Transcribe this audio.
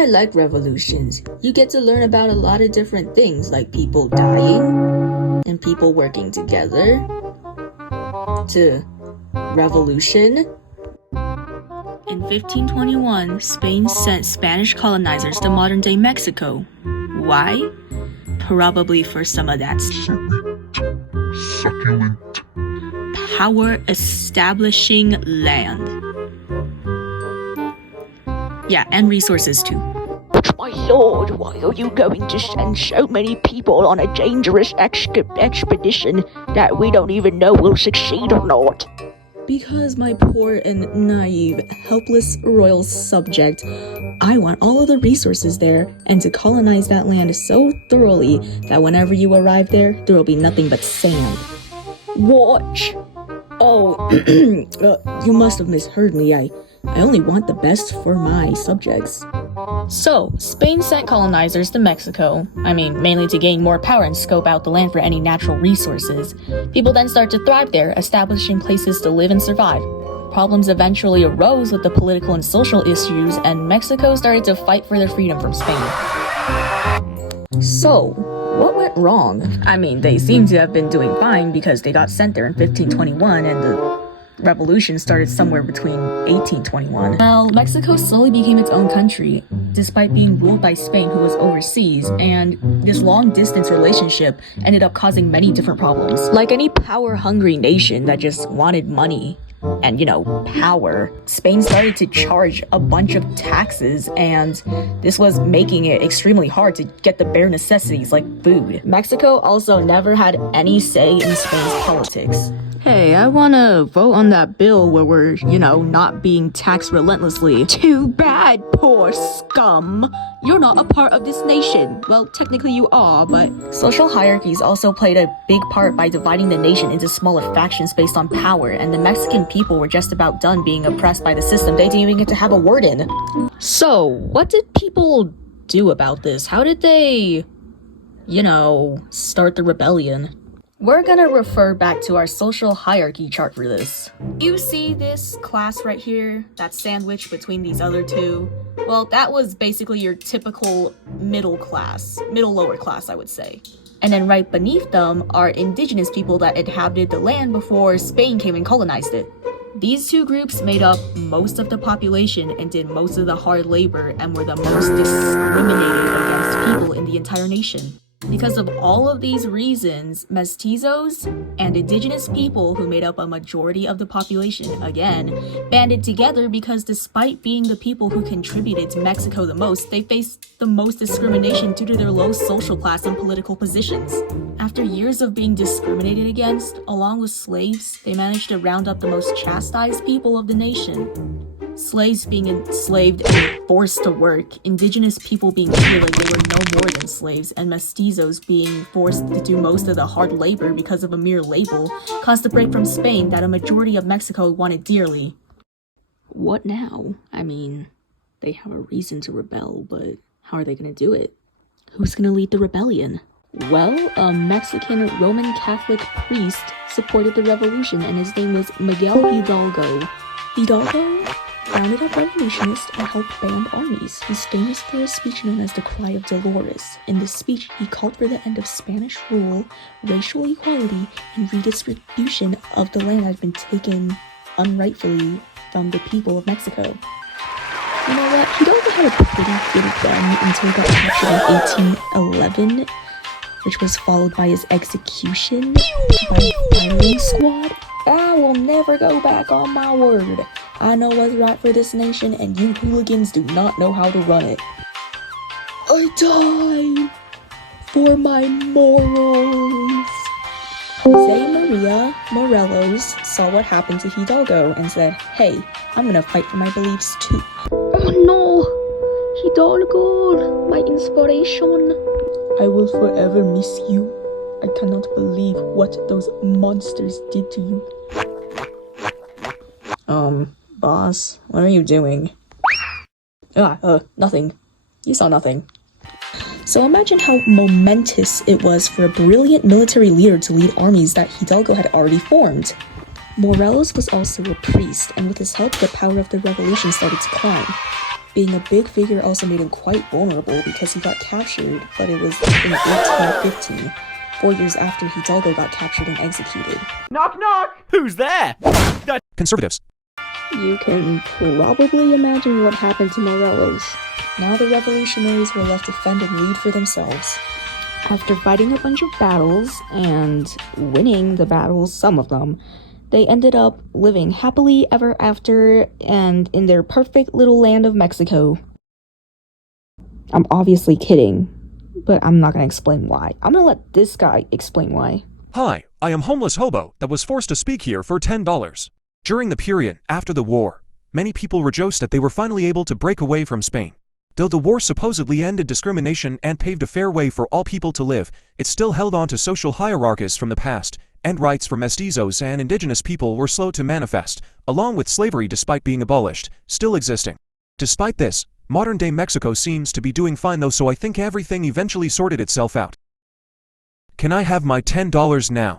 I like revolutions. You get to learn about a lot of different things, like people dying and people working together to revolution. In 1521, Spain sent Spanish colonizers to modern-day Mexico. Why? Probably for some of that Succulent. power-establishing land. Yeah, and resources too. My lord, why are you going to send so many people on a dangerous expedition that we don't even know will succeed or not? Because, my poor and naive, helpless royal subject, I want all of the resources there and to colonize that land so thoroughly that whenever you arrive there will be nothing but sand. What? Oh, you must have misheard me. I only want the best for my subjects. So, Spain sent colonizers to Mexico, mainly to gain more power and scope out the land for any natural resources. People then start to thrive there, establishing places to live and survive. Problems eventually arose with the political and social issues, and Mexico started to fight for their freedom from Spain. So, what went wrong? They seem to have been doing fine because they got sent there in 1521 and the revolution started somewhere between 1821. Well, Mexico slowly became its own country, despite being ruled by Spain, who was overseas, and this long-distance relationship ended up causing many different problems. Like any power-hungry nation that just wanted money and, power, Spain started to charge a bunch of taxes, and this was making it extremely hard to get the bare necessities like food. Mexico also never had any say in Spain's politics. Hey, I wanna vote on that bill where we're, not being taxed relentlessly. Too bad, poor scum. You're not a part of this nation. Well, technically you are, but... Social hierarchies also played a big part by dividing the nation into smaller factions based on power, and the Mexican people were just about done being oppressed by the system they didn't even get to have a word in. So, what did people do about this? How did they, start the rebellion? We're gonna refer back to our social hierarchy chart for this. You see this class right here, that sandwich between these other two? Well, that was basically your typical middle lower class, I would say. And then right beneath them are indigenous people that inhabited the land before Spain came and colonized it. These two groups made up most of the population and did most of the hard labor and were the most discriminated against people in the entire nation. Because of all of these reasons, mestizos and indigenous people who made up a majority of the population, again, banded together because despite being the people who contributed to Mexico the most, they faced the most discrimination due to their low social class and political positions. After years of being discriminated against, along with slaves, they managed to round up the most chastised people of the nation. Slaves being enslaved and forced to work, indigenous people being treated like they were no more than slaves, and mestizos being forced to do most of the hard labor because of a mere label, caused a break from Spain that a majority of Mexico wanted dearly. What now? They have a reason to rebel, but how are they gonna do it? Who's gonna lead the rebellion? Well, a Mexican Roman Catholic priest supported the revolution, and his name was Miguel Hidalgo. Hidalgo rounded up revolutionists and helped band armies. He's famous for his speech known as the Cry of Dolores. In this speech, he called for the end of Spanish rule, racial equality, and redistribution of the land that had been taken unrightfully from the people of Mexico. You know what? Hidalgo had a pretty good run until he got captured in 1811, which was followed by his execution by a firing squad. I will never go back on my word. I know what's right for this nation, and you hooligans do not know how to run it. I die for my morals. Jose Maria Morelos saw what happened to Hidalgo and said, hey, I'm gonna fight for my beliefs too. Oh no! Hidalgo, my inspiration. I will forever miss you. I cannot believe what those monsters did to you. Boss, what are you doing? Nothing. You saw nothing. So imagine how momentous it was for a brilliant military leader to lead armies that Hidalgo had already formed. Morelos was also a priest, and with his help, the power of the revolution started to climb. Being a big figure also made him quite vulnerable because he got captured, but it was in 1815, 4 years after Hidalgo got captured and executed. Knock knock! Who's there? Conservatives. You can probably imagine what happened to Morelos. Now the revolutionaries were left to fend and lead for themselves. After fighting a bunch of battles and winning the battles, some of them, they ended up living happily ever after and in their perfect little land of Mexico. I'm obviously kidding, but I'm not gonna explain why. I'm gonna let this guy explain why. Hi, I am homeless hobo that was forced to speak here for $10. During the period after the war, many people rejoiced that they were finally able to break away from Spain. Though the war supposedly ended discrimination and paved a fair way for all people to live, it still held on to social hierarchies from the past, and rights for mestizos and indigenous people were slow to manifest, along with slavery despite being abolished, still existing. Despite this, modern-day Mexico seems to be doing fine though, so I think everything eventually sorted itself out. Can I have my $10 now?